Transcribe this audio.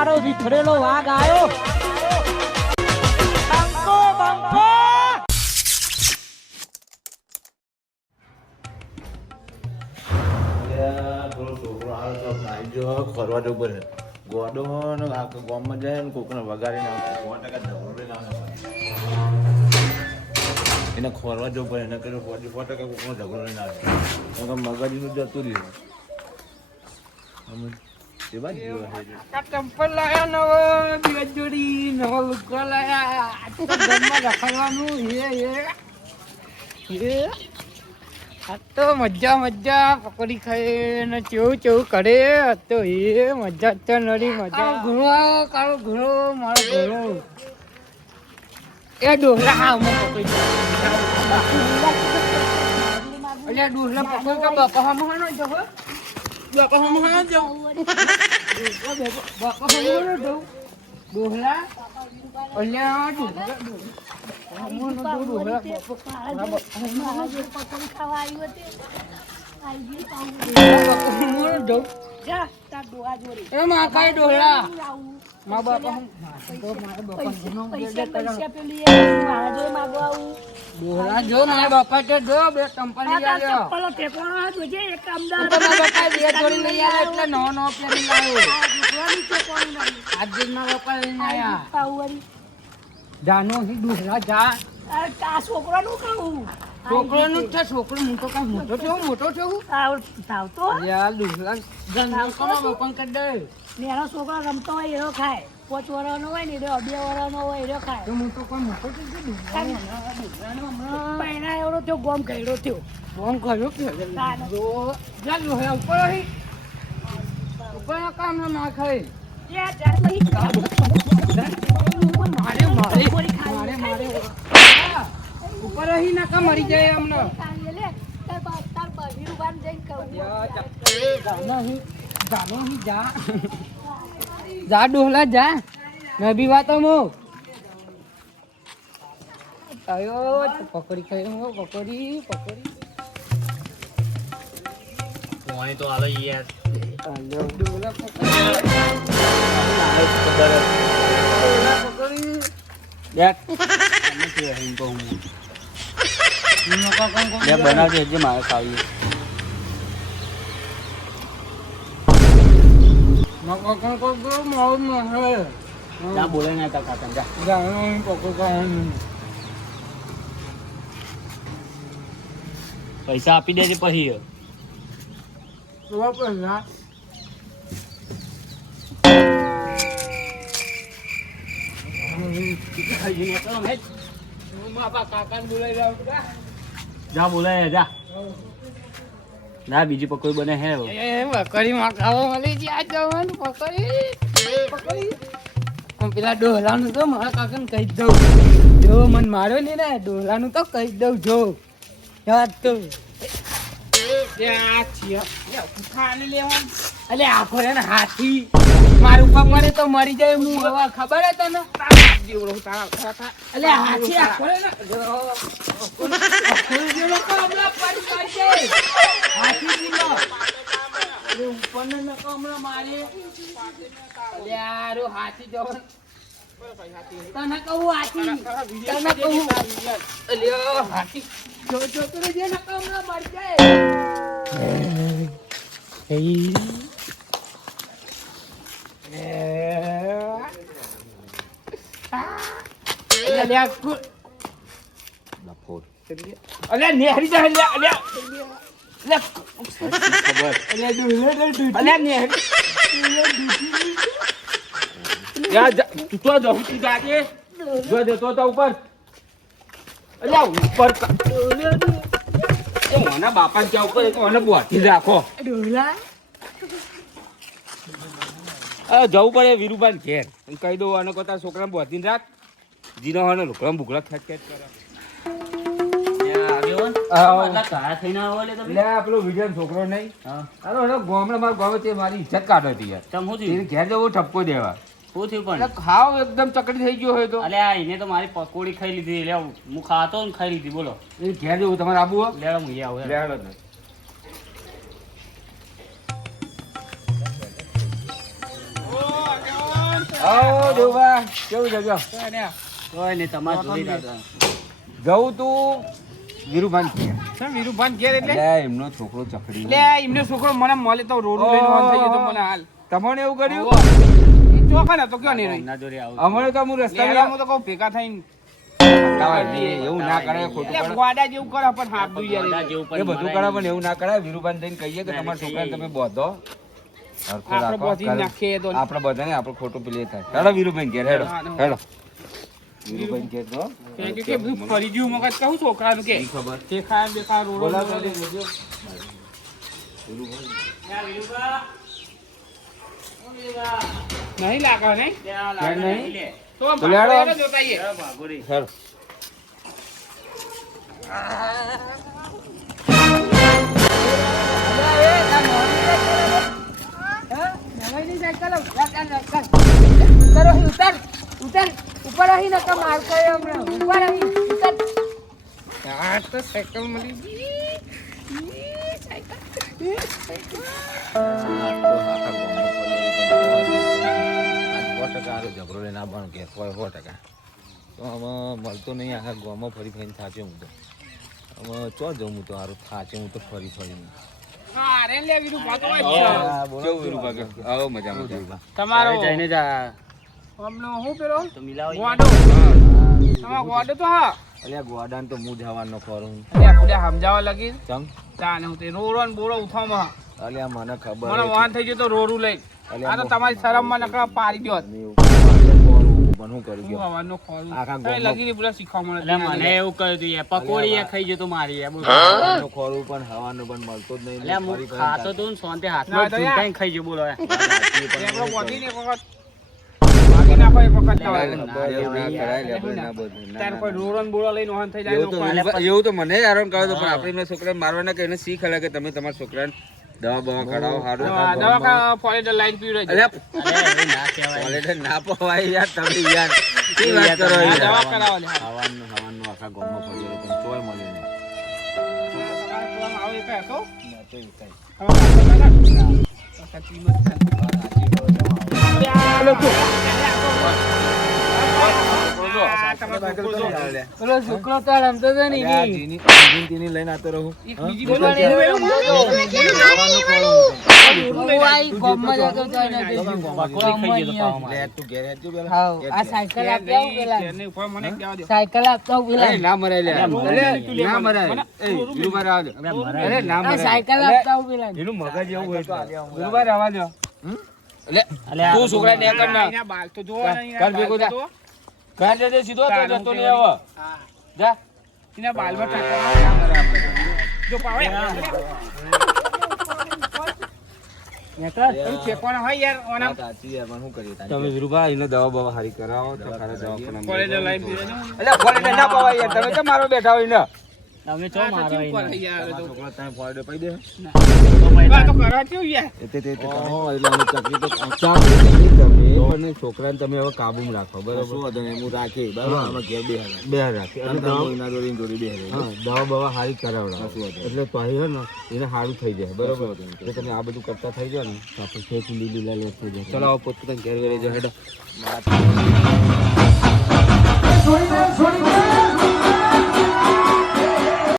મારો વિખરેલો વાઘ આવ્યો. બંકો બંકો ફરવા જવું પડે ગોડો ગામમાં જાય ને કોકને વગાડીને એને ખોરવા જવું પડે એને કર્યું 40% કોકનો ઝઘડો લઈને આવે મગજનું જતું રહ્યું ચંપલ લાયા નવો બે જોડી નવો લુગડો લાયા ઘરમાં રખડવાનું આ તો મજા મજા પકોડી ખાઈ ને ચેવું ચેવું કરે આ તો મજા તો નડી મજા ઘણો કાળો ઘણો મારો ઘણો એ ડોહલા હા હું પકડી અલ્યા ડોહલા પકડ કે બાપા હમ હનો જવો બાપા હમ હનો જવો બાપા હમ હનો જવો ડોહલા અલ્યા ડોહલા જો મારા બાપા કે જો બે કંપની આવ્યો એટલે નો નો પેલી લાવ્યો આજે મારા બાપા લઈને આવ્યા જાનો હી ડોહલા જા આ છોકરાનું કહું છોકરાનું છે છોકરો હું તો કઈ મોટો છું ધાવતો યાર ડોહલા જન્મ કોનો બપન કર દે નેનો છોકરો રમતો હોય એનો ખાય 5 વર્ષનો હોય ને 2 વર્ષનો હોય એનો ખાય તો હું તો કોઈ મોટો છું પહેલા એવડો થયો ગોમ કર્યો થયો ફોન કર્યો કે જો જા ડોહલા ઉપર હી ઉપર કામ ના ખાય મારે ઉપર અહીં નાકા મરી જાય અમને જા ડોહલા જા મેં બી વાતો મો આયો પકોડી ખાઈ પકોડી પોણી તો આવે યાર ડોહલા પકોડી બનાવજે જે મારે ખાવી બોલે ના તા કાકા પૈસા આપી દેજે પછી જા બોલાય જા ના બીજી પકોડી બને હે પકોડી માં ખાવા મળી જાય જવાનું પકોડી પેલા ડોહલાનું તો મારા કાકાને કહી દઉં જો મને માર્યો નહીં ને ડોહલાનું તો કહી દઉં જો યાદ તો અલે આખો રે ને હાથી મારું ઉપર પડે તો મરી જાય હું હવે ખબર હે તને અલે હાથી આખો રે ને હાથી જીલો ઉપર ને નકો હમણાં મારે યાર હાથી જવો તને કહું હાથી તને કહું અલ્યો હાથી જો તો જે નકો હમણાં મરી જાય અલ્યા નેહરી જા અલ્યા ખબર અલ્યા દુલે અલ્યા નેહરી યાર તું તો જવું તું જાજે જો દેતો તો ઉપર અલ્યા ઉપર એ મોના બાપા ક્યાં ઉપર તો મને બોધી રાખો ડોહલા જવું પડે વીરુભાઈ ઘેર કહી દઉં અને કોઈ તારા છોકરાને બોધીને રાખ જીનો હોય ને લુકડા ભૂકડા ખેંચ ખેંચ કરે પેલો વિજય છોકરો નહીં મારા ગામ મારી ઇજ્જત કાઢો હતી યાર ઘેર જવો ઠપકો દેવા શું થયું પણ ખાવ એકદમ ચકડી થઈ ગયો હોય તો અલ્યા એને તો મારી પકોડી ખાઈ લીધી એટલે હું ખાતો ને ખાઈ લીધી બોલો એ ઘેર જવું તમારે આબુ લેડો હું આવું લેડો જેવું કેવું જજો કોઈ નહીં તમારે જોડી રાખો. જવું તું વીરુભાન ઘેર. શું વીરુભાન ઘેર એટલે લે એમનો છોકરો ચકડી લે એમનો છોકરો મને મળે તો રોડ લઈને ઓન થઈ ગયો તો મને હાલ તમને એવું કર્યું ચોખા તો ક્યાં નહીં રહી એમના જોડે આવું. અમારે તો હું રસ્તા લેરામાં તો કહું ભેગા થઈને એવું ના કરે ખોટું એટલે કરે. ગોડા જેવું કરે પણ હાથ દુઈ યાર બધા જેવું એ પણ બધું કરે પણ એવું ના કરાય વીરુભાન થઈને કહીએ કે તમારા છોકરાને તમે બોધો હરખો આપણે રાખો. બોધી નાખીએ તો આપણે બધાને આપણે ખોટું પેલી થાય હેડો વીરુભાઈ ઘેર હેડો હેડો વીરુભાઈ ઘેર તો કે બધું ફરી ગયું મગજ કહું છોકરાનું કે ખબર દેખાય દેખાય રોડ બોલાવો તો નહીં લાગે નહીં ઘેર નહીં તો તો લેડો. ભાગો જોતા આઈએ. હેડો આ તો સાયકલ મળી ગઈ. ઝઘડો લઈને આવવાનું કે 100% તો આમાં મળતો નહીં આખા ગામમાં ફરી ફરીને થાચે હું તો આમાં ચો જાઉં હું તો સારું થાચે હું તો ફરી ફરીને હા, રે લે વીરુ ભાગો જ છે. કેવું વીરુભાઈ આવો મજા મજા તમારો હવે જઈને જા. હમણો હું પેલો તો મિલાવો. ગોડો તમારો ગોડો તો હા અલ્યા ગોડાને તો હું જવાનો ખરું અલ્યા પુલ્યા સમજાવવા લગી ચમ તાને હું તે રોડો ને બોડો ઉઠાવમાં અલ્યા મને ખબર મને વાહન થઈ ગયો તો રોડું લઈ આ તો તમારી શરમમાં નકરા પાડી દો હું કરી હું ગયો હવાનો ખોરું આખા એ ગામમાં- લગીને પેલા શીખવા મળે એટલે મને એવું કહ્યું તું યાર, પકોડી યાર ખાઈ જતો મારી યાર, બોલ. હવાનું ખોરું પણ હવાનું પણ મળતો જ નહીં એટલે હું ફરી ફરીને ખાતો તો ને શાંતિ હાથમાં ના, તો ઝૂંટાઈને ખાઈ ગયો, બોલો યાર. આપણો બોધીને એક વખત ભાગી નાખો એક વખત તો. એવું ના કરાય લે આપણે ના બધું ત્યારે કોઈ રોડો ને બોડો લઈને વાહન થઈ જાય એવું તો ને ઉપાડ. એવું તો મને હેરાન કરે તો પણ આપણે એમના છોકરાને મારવાના કે એને શીખ હલે કે તમે તમારા છોકરાને દવા બવા કરાવો સારું દવાખાના ફોરેસ્ટર લાઈન પીવડાવી દે. અલ્યા અરે એવું ના કહેવાય. કોલેજે ના પવાય યાર તમે યાર શું વાત કરો આ યાર દવા કરાવો લે. હવાનું આખા ગામમાં ફર્યો પણ તોય મળે નહીં તમારા ટોળામાં આવો એક હતો? તમારા બાપા હતા? તો સાચી મત થાય. આ લોકો. આ તમારો છોકરો જો. પેલો છોકરો તો રમતો હતો ને અલ્યા, ઈ. જીની લઈને આતો રહું એક બીજી બોલવાની એવું એવું પકોડી ખાઈ જતો પાવામાં. લે તું ઘેર હેડજો પેલા ઘેરની ઉપર મને એક દેવા દો. સાયકલ આપતો એ ના મરાય લે મરાય અરે, ના મરાય એ વીરુભાઈ રહેવા દો અરે ના મરાય સાયકલ આપતા પેલા એનું મગજ એવું હોય તો વીરુભાઈ રહેવા દો એટલે અલ્યા, તું છોકરા ને કર ના એના બાલ તો જોવો ને, એના કર ભેગો બાલ થા. તો. ઘર જજે સીધો તો જતો નહીં આવો હા. જા એના બાલમાં ટાંકવા. જો પાવે. પેલું ફેંકવાનું હોય યાર ઓના સાચી યાર પણ શું કરીએ તારી તમે વીરુભાઈ એને દવા બવા હારી કરાવો તો ખારા દવાખાના કોલેજે લાઈન પીવડાવજો. એટલે કોલેજે ના પવાય યાર તમે કેમ મારો બેઠા હોય ને તમે ચો આ તો મારો ચીપ એને. કરે યાર એ તો. છોકરા ત્યાં ફોડે પડી દે આ તો કરવા કેવું યાર. એટલે આની ચકરી તો ચાકરી નહીં તમે પણ છોકરાને તમે હવે કાબુમાં રાખો બરાબર શું હતું હું રાખી બરાબર આમાં ઘેર બે રાખી અને દવા જોડી બે દવા બવા હારી કરાવડાવો એટલે તો હે ને એને સારું થઈ જાય બરાબર એટલે તમે આ બધું કરતા થઈ જાય ને તો આપણે ખેત લીલી લાલ થઈ જાય ચલો પોતપોતાના ઘેર ઘરે જો હેડો છોડી દે